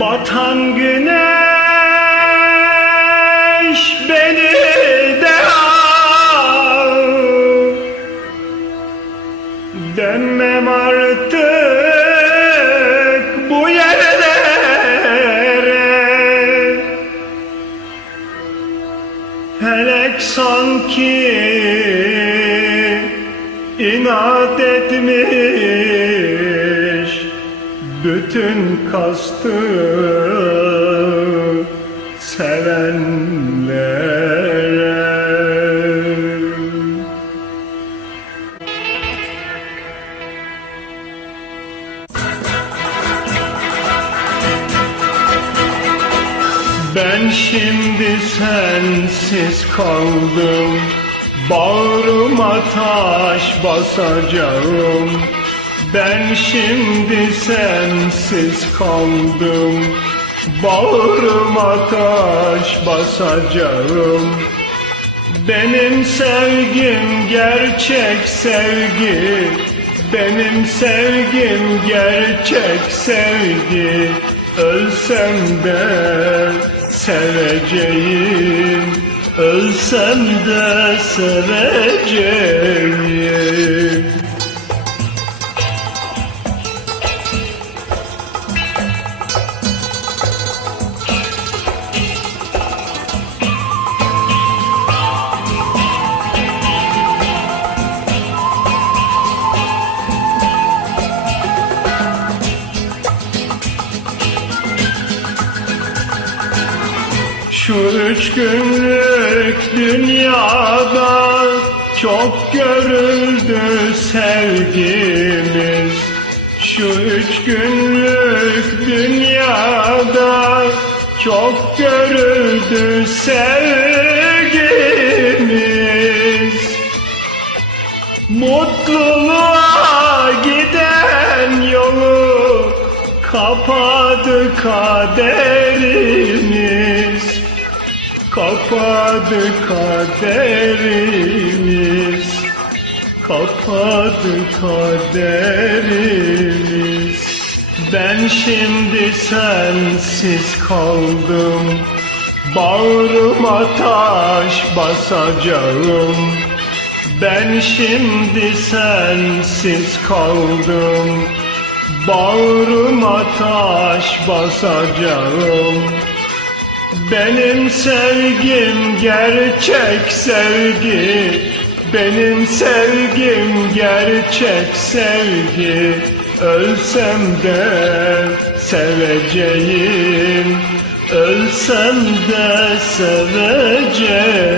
Batan güneş beni de al. Dönmem artık bu yerlere. Felek sanki inat etmiş bütün kastı sevenlere. Ben şimdi sensiz kaldım Bağrıma taş basacağım Ben şimdi sensiz kaldım. Bağrıma taş basacağım. Benim sevgim gerçek sevgi. Benim sevgim gerçek sevgi. Ölsem de seveceğim. Ölsem de seveceğim Şu üç günlük dünyada çok görüldü sevgimiz. Şu üç günlük dünyada çok görüldü sevgimiz. Mutluluğa giden yolu kapadı kaderimiz. Kapadı kaderimiz. Kapadı kaderimiz. Ben şimdi sensiz kaldım. Bağrıma taş basacağım. Ben şimdi sensiz kaldım Bağrıma taş basacağım Benim sevgim gerçek sevgi. Benim sevgim gerçek sevgi. Ölsem de seveceğim. Ölsem de seveceğim